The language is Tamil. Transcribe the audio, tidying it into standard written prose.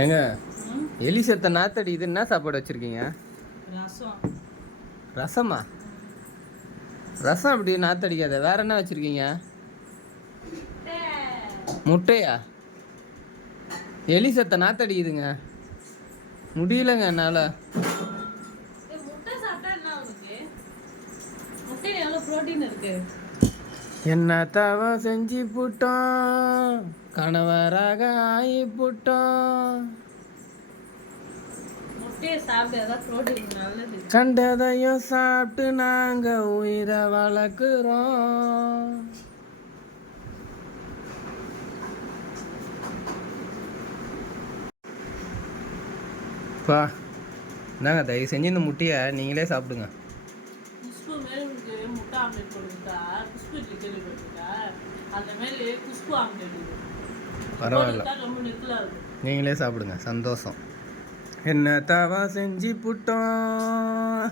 ஏங்க எலி செத்த நாத்தடி இது என்ன சாப்பாடு வச்சுருக்கீங்க? ரசம். ரசமா? ரசம் அப்படி நாத்தடிக்காத. வேற என்ன வச்சுருக்கீங்க? முட்டையா? எலி செத்த நாத்தடிக்குதுங்க. முடியலங்க என்னால். முட்டை சாப்பிட்டா என்ன ஆகுது? முட்டையில் எவ்வளோ ப்ரோட்டீன் இருக்கு. என்ன தவ செஞ்சு புட்டோம், கணவராக ஆகி புட்டோம். முட்டையை சாப்பிட்டு அதான் ப்ரோட்டீன் நல்லது. கண்டதையும் சாப்பிட்டு நாங்க உயிரை வளர்க்குறோம். பா என்னங்க தயவு செஞ்சு இந்த முட்டையை நீங்களே சாப்பிடுங்க. குஷ்பு மாரி உங்களுக்கு முட்டை ஆம்லேட் போட்டுக்கிட்டா குஷ்பு கேள்விப்பட்டிருக்கா? அந்த மாரி குஷ்பு ஆம்லேட் பரவாயில்ல, ரொம்ப நெக்கில் இருக்கும். நீங்களே சாப்பிடுங்க. சந்தோஷம். என்ன தவா செஞ்சு புட்டோம்.